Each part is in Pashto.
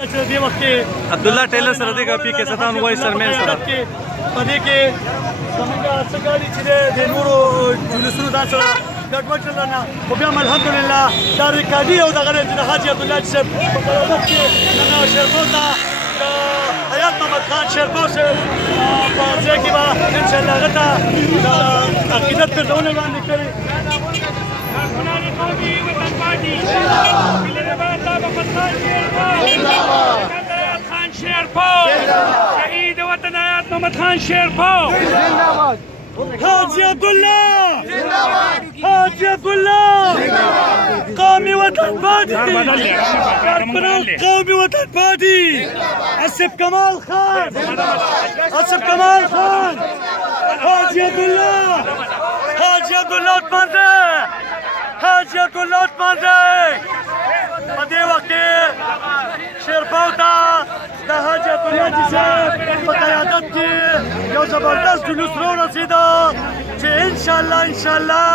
دې وخت کې عبدالله ټیلر سره دی پی کې ستان وای سرمن سره په دې کې زموږ څه ګاډي چې د نورو جلوسونو دا سره ګډوډ چل نه خو بیا الحمدلله دا ریکارډي او دغه د حاجي عبدالله صاحب په قرارداد کې نن شیرپور ته حیات محمد خان شیرپور صاحب په ځای کې به انشاءالله هغه ته د عقیدت ګرځونې وړاندې کړي شهید وطن حیات محمد خان شیرپور حاجی عبدالله حاجی عبدالله قومی وطن پارٹی قومی وطن پارٹی اسف کمال خان اسف کمال خان حاجی عبدالله حاجی عبدالله عثمانزی حاجی عبدالله عثمانزی په دې وخت کې شیرپور ته د حاجي عبدالله جي صاحب په قیادت کې یو زبردست جلوس راورسېده چې انشاءالله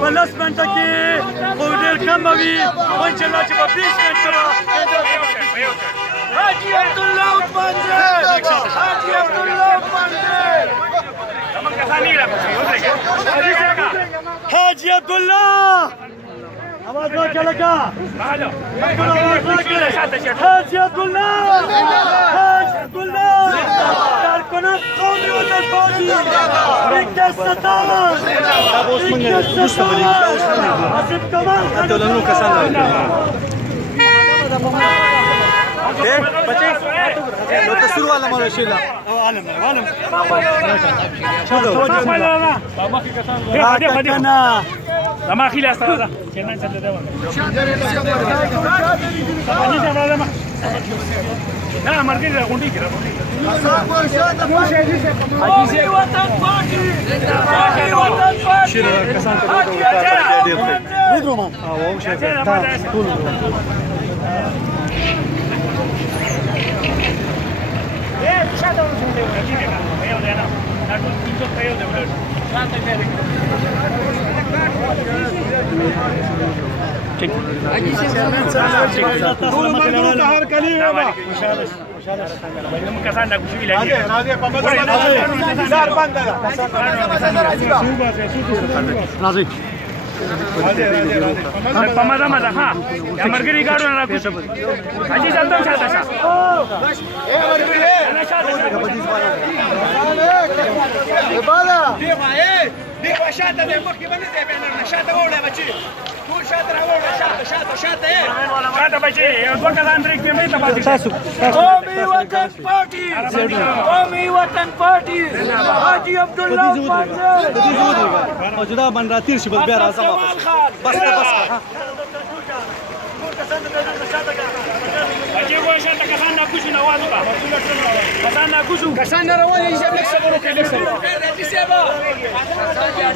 په 10 منټه کې خو ډېر کم به وي خو انشاءالله چې په 20 منټه حاجي عبدالله عثمانزی حاجي عبدالله عثمانزي حاجي عبدالله आवाज ना क्या लगा حاجي عبدالله حاجي عبدالله کارکنان قومي وطن پارٹی اسف کمال لو تصویر والا مالو شیلا عالم لما خيل استاذ كنا نسدد لا مرقين غوندي كده حاجي وطن پارٹی حاجي وطن پارٹی Pamada ha. Ya margari garu na kuch. Haji jalta chata sha. bala Deva shata de mokhi bane de bana shata wala bachi. Tu shata wala shata shata bachi. Ko kalan rik me ta bachi. Qawmi watan party. Qawmi watan party. Haji Abdullah عثمانزی. موجوده بن راتیر شي بس بیا راځم بس عجيب وشانت كسان ناكوشي نوازوكا كسان ناكوشو كسان رواني يجيب لك سبورو كي لك سبورو